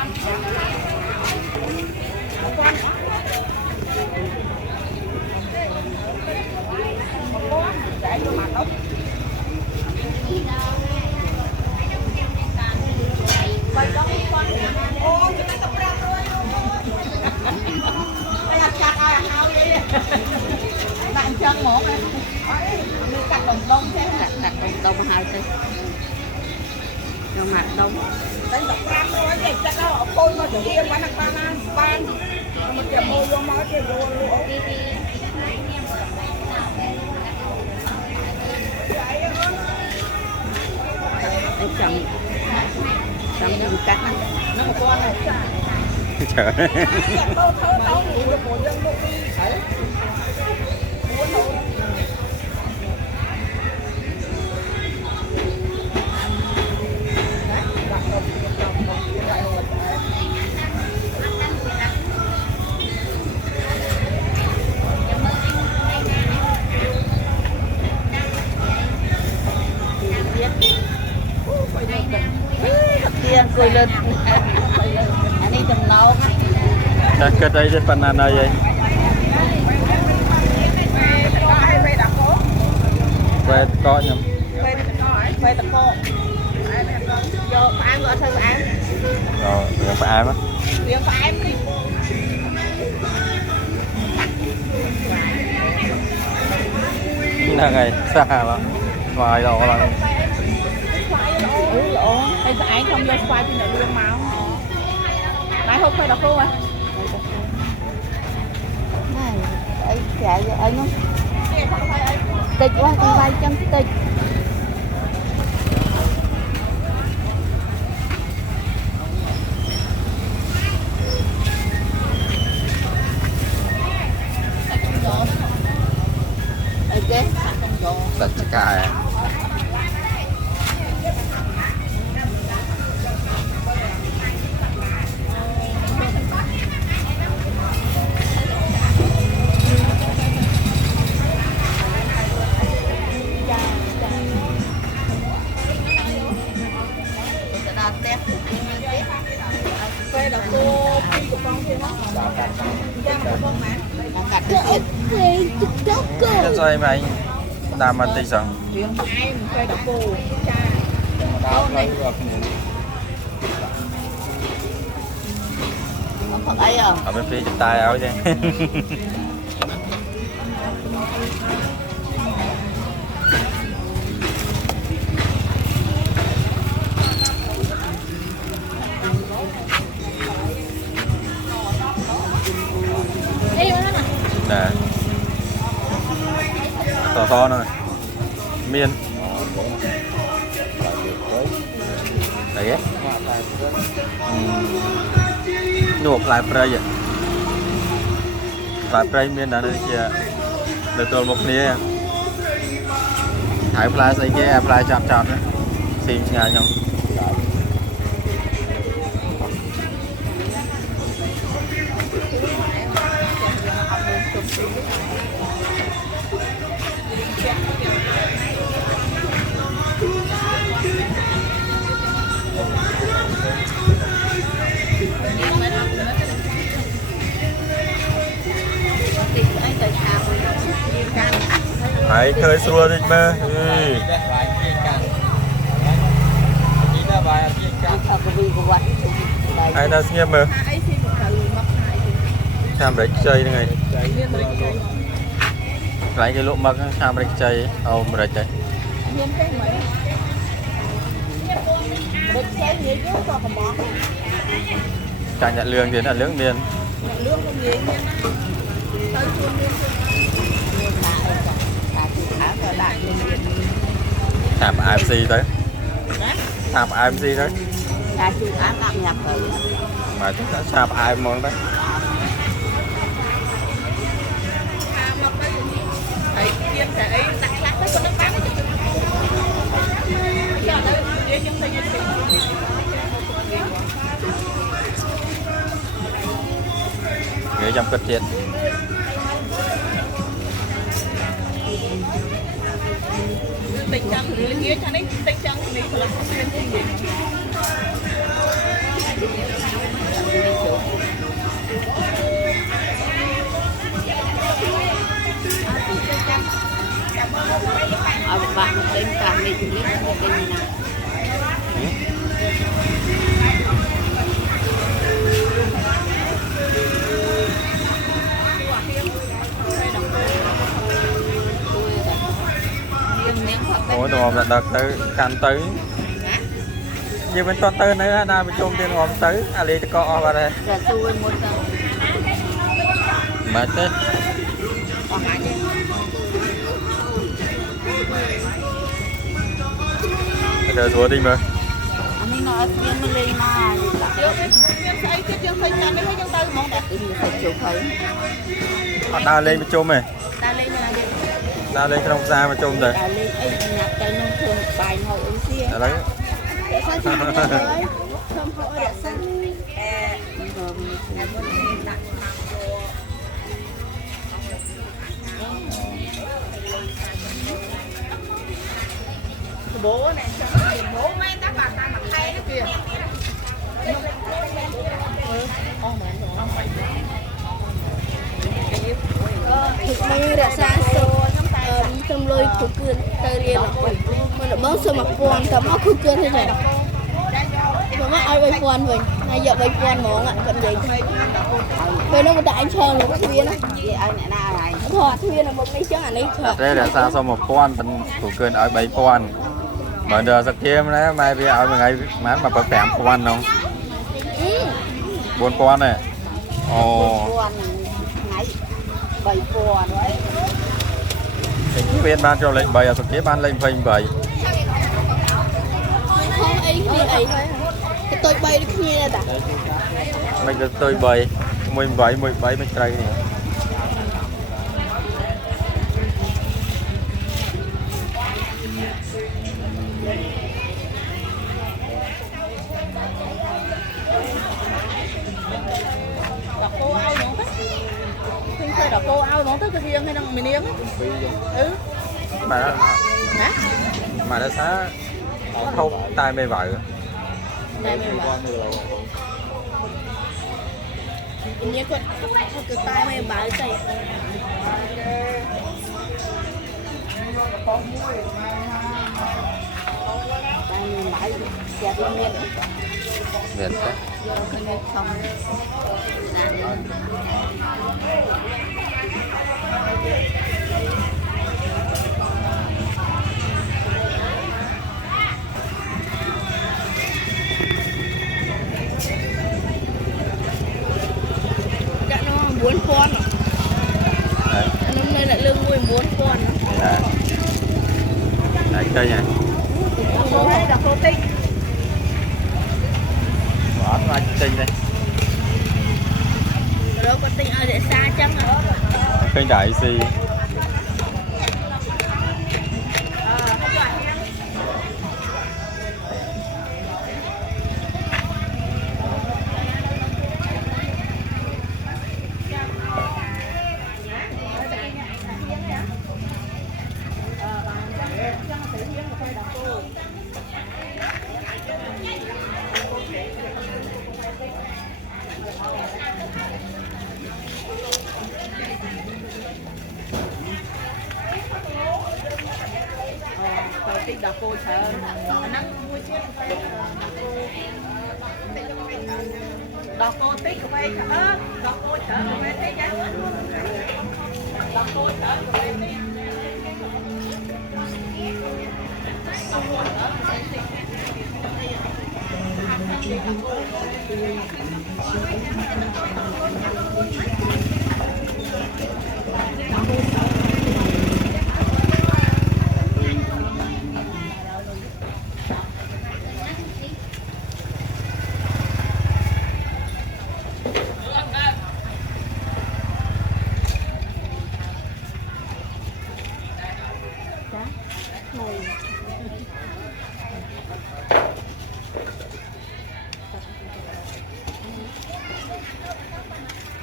Bạn chân một em cắt đồng đông thế cắt đồng đông hai thế cho mặt đông đánh đập ram thôi cái chắc nó khôi mà kia bán được ban mà tiền mua vô máu tiền vô anh chồng đừng cắt nó một con này trời tiền cười lên anh đi tầm nấu chắc cái đây cái phần này vậy về có nhầm về tập cô vô phải ăn gọi thôi phải ăn rồi phải ai mất việc phải ăn đi là ngày xa lắm vài độ là hay phải ăn không vô xoay thì nó lương máu nãy không phải đọc cô à này ấy chạy rồi ấy nó tịch quá con vai chân tịch đặt cài cái xoay mày làm mà tí sẵn ở bên phía chụp tay áo chứ nè to nữa miên đấy nuột lại prey vậy lại prey miên là đây kia được tôi một nia hải fly xây kia fly chọn chọn đấy xin ngài nhau hãy khơi xua đi mơ ai đã xem mơ tham đấy chơi này lại cái lỗ mắc tham đấy chơi ôm rồi chơi chẳng nhận lương thì là lương miền thảm IMC tới thảm IMC tới mà chúng ta sạp ai món đấy người trong cất thiệt tình trạng của người kia cho nên tình trạng của mình là không nên gì ngòm là đợt tới can tới như bên con tới nữa na bên chung tiên ngòm tới ali có vào đây Rồi tôi muốn mệt thế còn hai chứ rồi thua đi mà anh ấy nói viên mình lên mà thấy cái chương trình này mấy chương tư món đẹp thì phải chịu thấy họ đa lên bên chung này ta lên là gì đa lên không ra bên chung rồi ta lên ấy nhặt cái nông thường bài ngồi uống xia đấy để sao chị nói không hỏi để sao bố này bố mấy các bà ta mặc hay đó kìa thực mấy đã xa số trong lôi khu cơn tơi riêng là mình đã bớt số mặt quan tầm nó khu cơn thế này mà mắt ai bay quan mình nay giờ bay quan món ạ vẫn vậy về nó một đại anh cho nó cái viên á vậy anh này na này thọ viên là một mấy chứ anh ấy thọ đây là sao sau một con tình của cơn ở bảy con mà giờ sắp kia đấy mai bây ở ngày mát mà có kèm con không 4 con này ồ ngày 7 con đấy cái viên ban cho lệnh 7 ở kia ban lệnh phanh 7 không ấy cái cái tôi bay được như này ta mình được tôi 7 17 17 mình trai này cô ao nó thích khinh khơi đỏ cô ao nó thích cái riêng hay đang mình niếng ừ mà hả mà đã xá không tay mê vợ đây mình bảo như cái tay mày bảo tay đây mình bảo chặt lên miệng Việt đấy không biết không dạ nó 4 con đấy năm nay lại lương mua 4 con đấy chơi nha cô hay là cô tinh bỏ nó tinh đây đó có tinh ở để xa chăng à kênh đại gì tinh đỏ cô chờ nắng mua chiếc đỏ cô tích của mày đỏ cô chờ của mày thấy chứ đỏ cô chờ của mày thấy đỏ cô chờ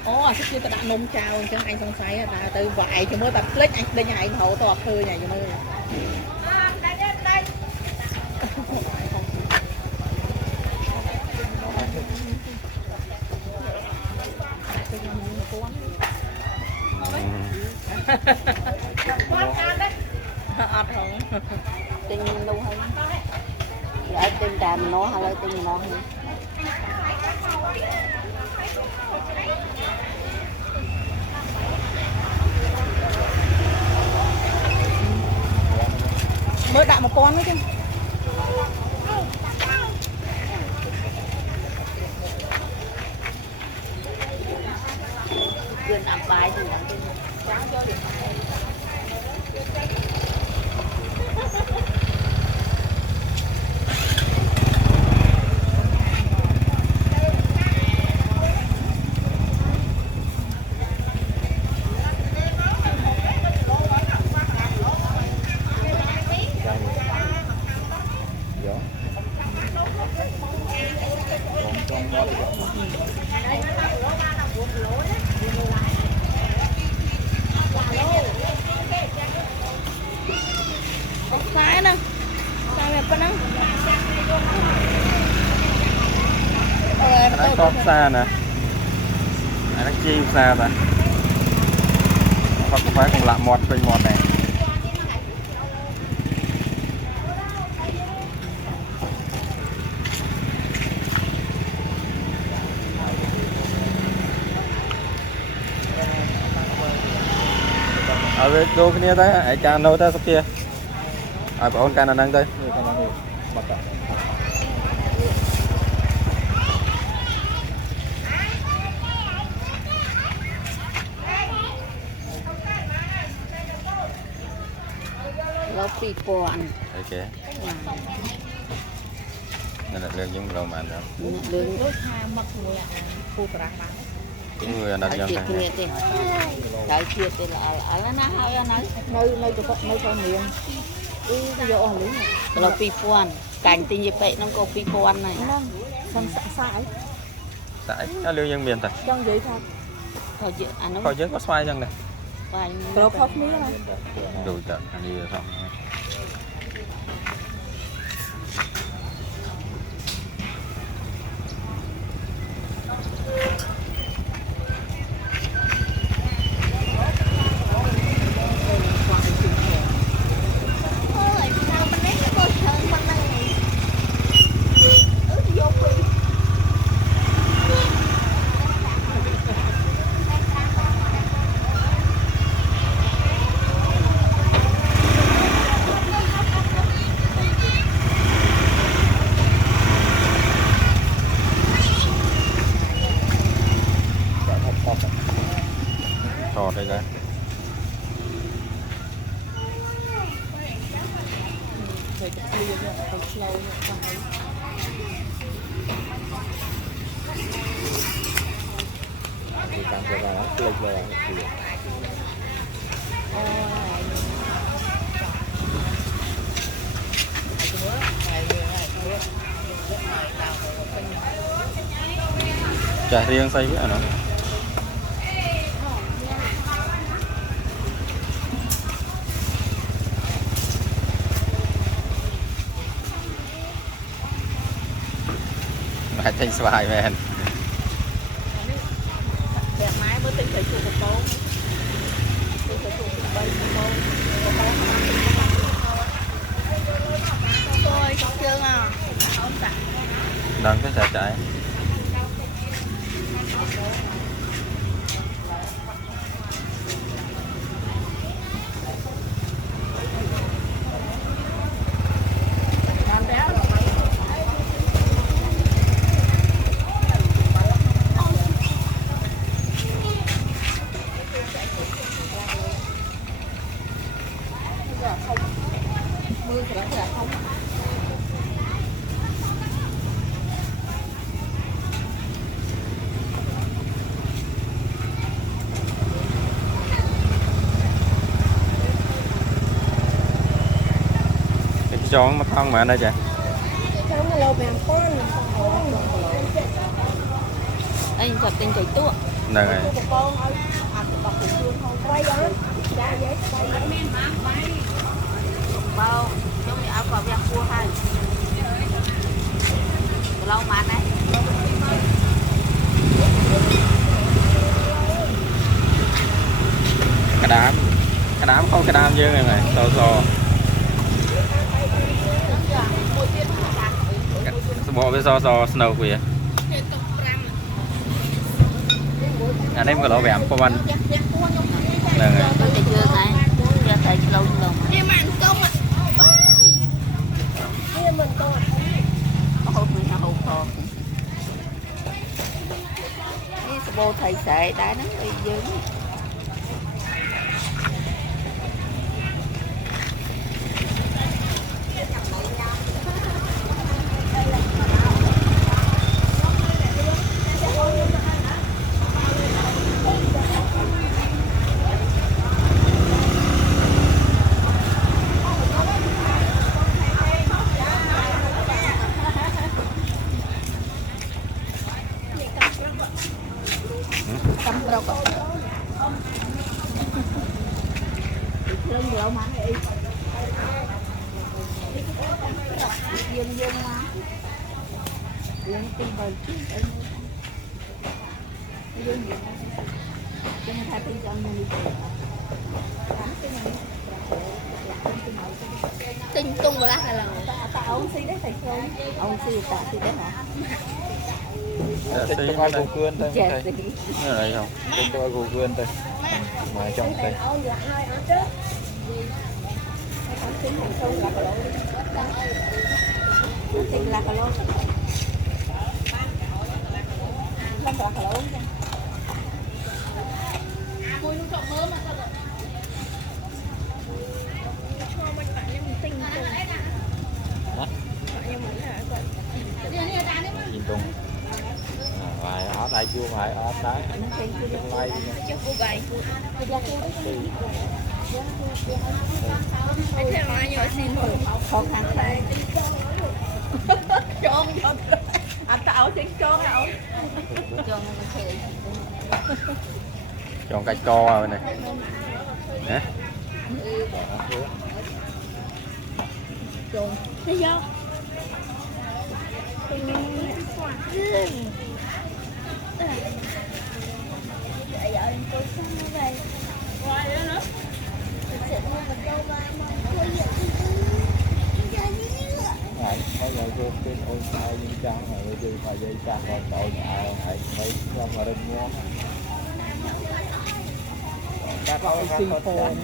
ồ sắp chưa ta đặt nôm chào chứ anh xong say ta từ vài cho mới ta click anh đây nhà anh hậu to khơi nhà cho mới ọt không tinh luôn hơn dạ tinh đàm nó hay là tinh nó hơn mới đặt một con nữa chứ quyền ăn bài thì Sai nè. Sai mẹ con nè. nó có xa nè nó chi xa ta hoặc phải cùng lạ mọt bên mọt này ở bên đô kia tới ai can đâu tới sắp kia ai bảo can là năng tới lo pì pòn ok nên là lương giống lâu mà đâu lương đôi hai mặc mùi phu cả mà người đặt dân này cái kia thì là nó hay nó nơi nơi con miệng vô lý lo pì pòn cảnh tình như vậy nó có pì pòn này xong sai tại nó lương dân miền thật trong vậy thôi thôi chứ anh nó coi chứ có xoay dân này vài lo khóc miếng này đủ chợ đi xong trò đây ra chả riêng xây với nó mày thanh xoài men đẹp máy mới tính phải chụp một bố Rồi, chưa à. đang cái xà chạy cho mất thân mà đây trời anh chụp tên chạy tua này này bao trong này áo vào việc cua hay lâu mà này cái đám không cái đám như này này to bộ với so snow kìa anh em có lỗ bẻm của anh chưa này chưa thấy lâu lâu Đi mà ăn cơm mà. មិនតោះ ហូបមិនហូបផងនេះសបោថៃស្រែដែរហ្នឹងអីយើងកំប្រុកអត់ព្រឹងយកមកអីយើងមកយើងទីបើជិះអីយើងថាទីចាំនេះទិញទុងកន្លះកន្លង តាអូនស៊ីដែរតែខ្លួនអូនស៊ីតាស៊ីដែរហ៎ Xí nó đây. Cươn thôi. Chè Thầy. xí Nó ở đây không? Bên tôi gù cươn thôi. Mà trong đây. Thì là cà lô. Không là cà lô. Mùi nó trộn mơ mà sao vậy? Cho mình phải lên mình tinh rồi. Hả? Nhưng mà là vậy. Đi đi ra đi mà. Nhìn tung. Vài ở đây chưa phải ở đấy. Trong lai đi nha. Chứ cô gầy. Anh thấy mà nhỏ xin rồi. Con thằng này. Trôn cho. Anh tạo tiếng trôn hả ông? Trôn nó khề. Chọn cái co à bên này. Hả? Trôn. Thế do. Vậy giờ em cô sang nó về. Ngoài đó nữa. Mình sẽ mua một câu ba mà cô dạy Này, bây giờ tôi tin ôn sao nhưng trang này bây giờ phải dây trang vào tội nhà này mấy trong mà đừng mua. Các con xin phone.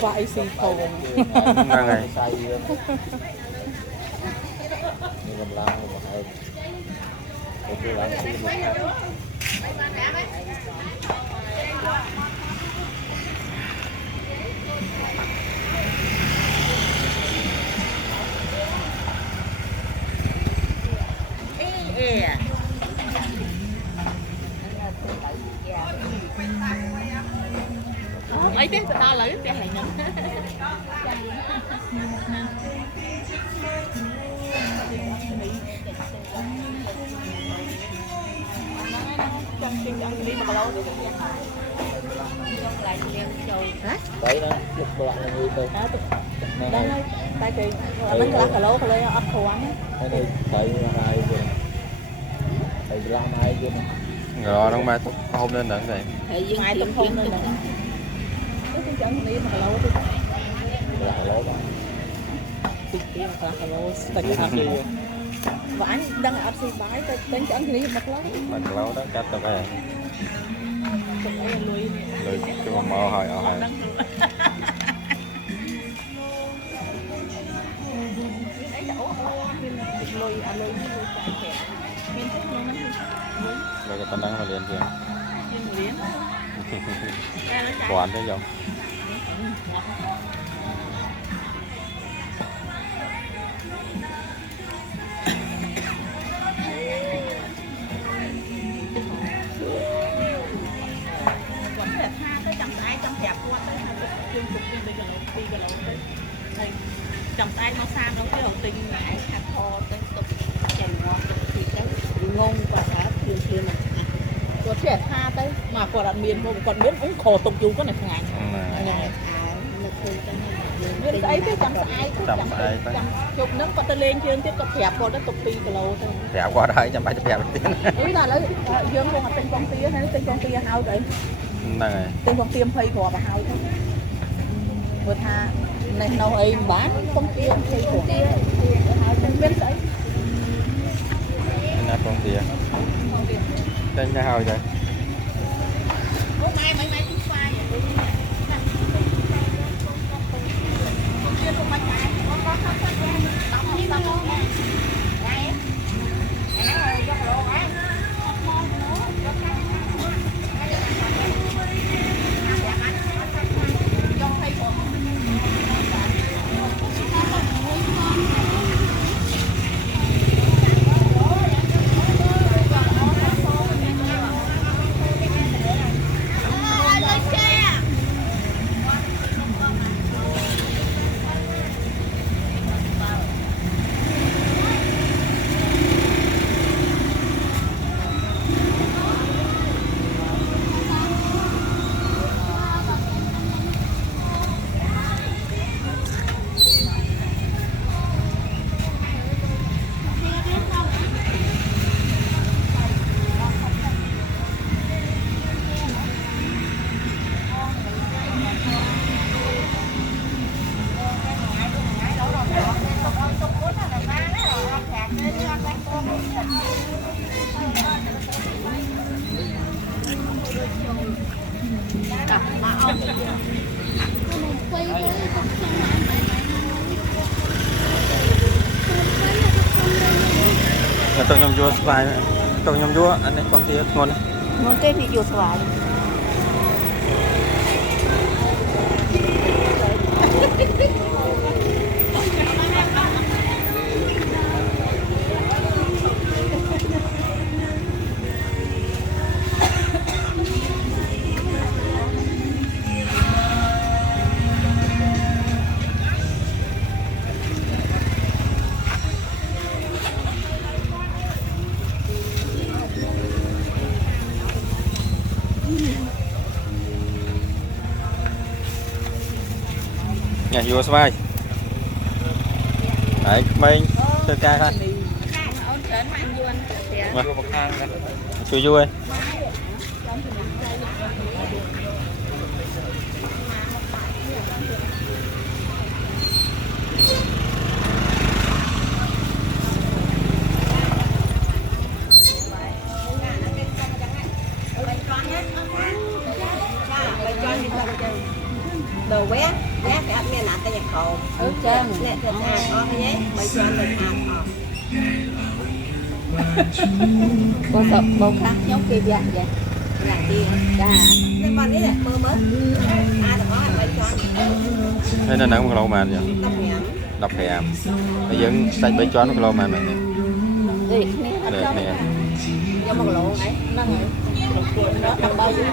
Phải xin phone. Ngon này. Say luôn. Nhưng cầm lao mà hơn. Tôi làm xin một cái. Yeah. Ấy biết tao lấy cái này nữa. Đấy đó, lúc bạn là người tôi. Đây đây, tay chị. Mình là cà lô ấp khoáng. Cái này tại hai rồi. Tại làm hai rồi. Rồi đâu mai hôm lên đặng này. Thì dương mai tập hôm lên nữa. Cái chân đi mà cà lô đi. Là lỗ đó. Cái cà lô tay cái gì. Và anh đang ấp xì bái tên chân đi mặt lắm. Mình lâu đó cách tao về. Lùi cho mà mơ hỏi ở hỏi. Rồi cái tao đang mà liền kìa. Quán thế không? Chồng tay nó sang nó cái đầu tinh lại hạt kho tới tục chèn ngon thì cái ngon và cả thường xuyên này có thiệt ha tới mà quả đạn miền một còn biết cũng khổ tục chú có này ngày này bên ấy cái chăm sai chụp nước có tên lên trên tiếp tục hẹp còn nó tục pi kilo thôi Hẹp qua đây cho mày hẹp tiếng. ý là lấy dương con tên con tia hay tên con tia hao vậy Này. tên con tiêm phây của bà hao thôi vừa tha này nấu ấy bán con tia phây của hao tên biết đấy Nó con tía. Tên nhà hồi vậy. Mai mấy chúng khoai vậy. Con tia không bán trái. tôi nhom vua vài tôi nhom vua anh ấy con tia ngon muốn cái vị dụ xoài nhà vua vài đấy mình tôi ca thôi chui vui đồ quét quét cái ăn miên nát cái nhạc khổ chân nè thật à có cái nhé mấy chân thật à có sợ bầu khác nhóm kia vậy vậy là đi cả nhưng mà đấy mơ mơ à có mấy chân thế nên nó không lâu mà vậy đọc hè bây giờ sai bấy chó nó lâu mà này nè nè do một lộ đấy nó người nó cầm bao nhiêu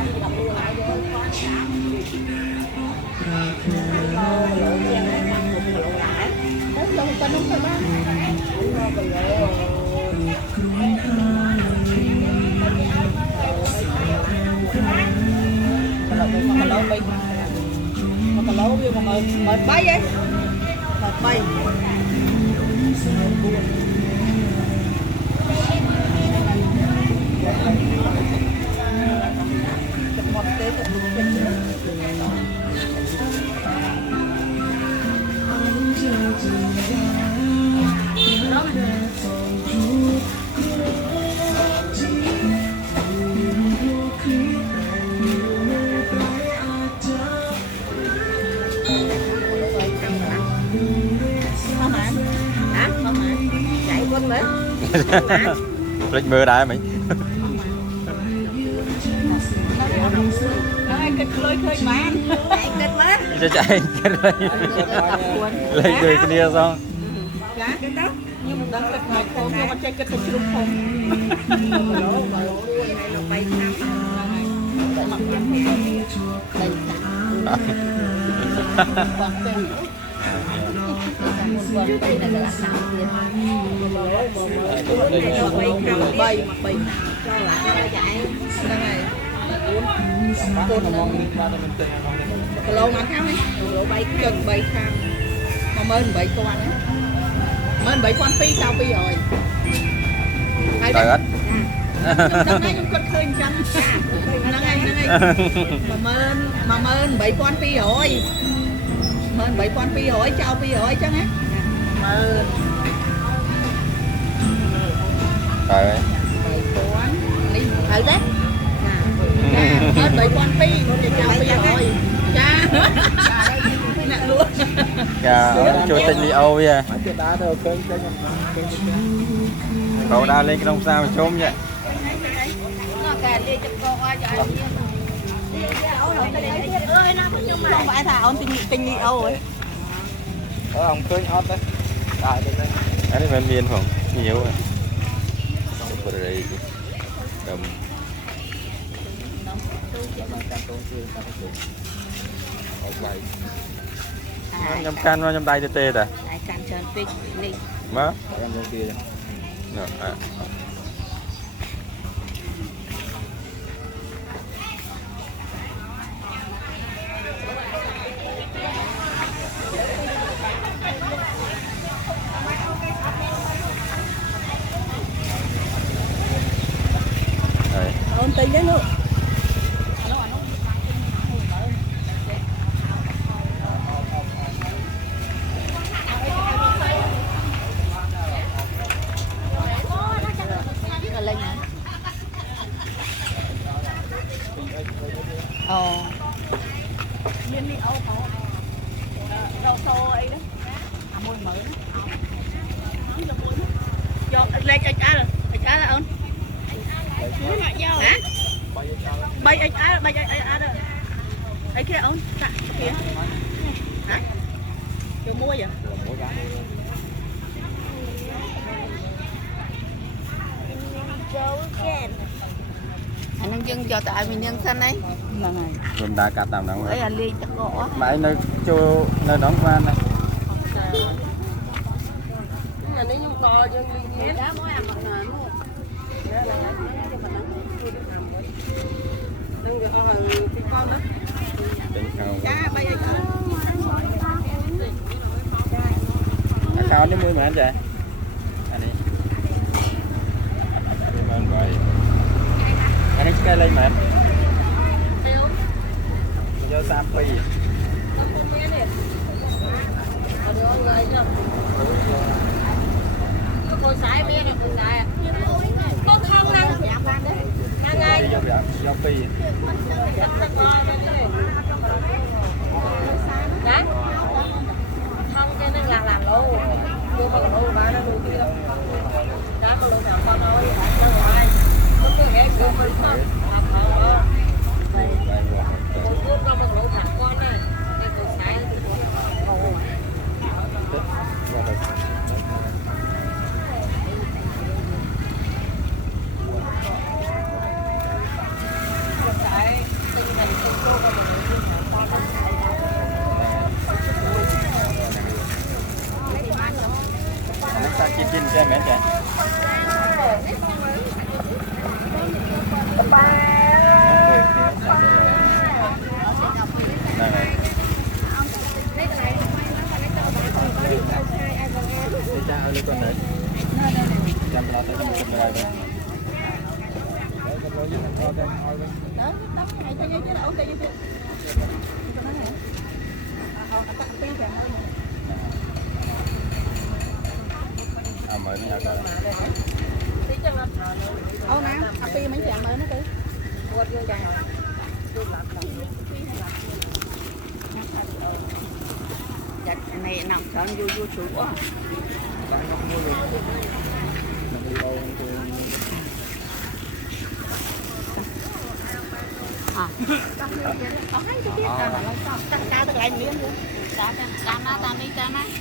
mà lâu bây mà mệt bay ấy mệt bay lịch mưa đại mày kịch lôi khơi mà chạy kịch má chạy lấy người kia sao cá cái đó nhưng mà đang kịch này không nhưng mà chạy kịch thì không không nó bay thăm mặt bay mặt bay cho lại cho chạy này cái lô mà khám ấy lô bay chân bay khám mà mên bảy con á mên bảy con phi sao phi rồi trời ơi nó ngay cũng cất khơi chân nó ngay mà mên bảy con phi rồi mên bảy con phi rồi chào phi rồi chứ á mên trời ơi bảy con đi thử đấy mên bảy con phi chào phi rồi cha nè luôn Dạ, chui tinh li ô vậy. Mà cái đá đâu kênh kênh Cậu đa lên cái đông sao mà chôm vậy. Không phải thà ông tình li Âu ấy. ông kênh ót đấy. Đại đây. Cái này miên không? Nhiều rồi. Ở đây cầm nhâm can nhâm tay tê ta. Đại can trơn pích đi. Má. Em vô kia. Đó, à. Đấy. Ông tình đấy nữa. Miên đi Âu có rau xô ấy đó, môi mở đó, cho lên cho cha là ông, hả? Bay đó, ấy kia ông, kia, hả? Chưa mua vậy? Anh đang dừng cho tại mình đang xanh đấy. Mình đã cắt làm nóng Ấy rồi. là ly chắc gõ. Mà anh nơi cho nơi đón qua này. Nhà nó nhu to cho ly hết. Đá mới ăn bằng nền luôn. Con đó. Cha bây giờ Cao đến 10 mà anh chạy. Anh ấy. Anh vậy. Anh ấy cái lên mà. Cho sao phi. con sải bên này con sải. Con không năng. Năng ngay. Do phi. Đấy. Không cho nên là làm luôn. Chưa mà luôn ba nó luôn kia. Đó mà luôn làm con ơi, ra ngoài. Cứ nghe cứ mình không. Làm không. Con cút con một lũ thằng con này. Cái con sải nó cũng Sa chín cho mẹ chạy. Cha ơi con này. Chăm lo tới trong cuộc đời đây. đó, đó này cho chứ đâu cho chứ. Mới nó ra. Ô nè, phi mấy chàng mới nó kìa. Chặt này nằm son vô chủ quá. À. Có hai cái biết là nó cao tất lại miếng luôn. Cá nó ta đi cá nó.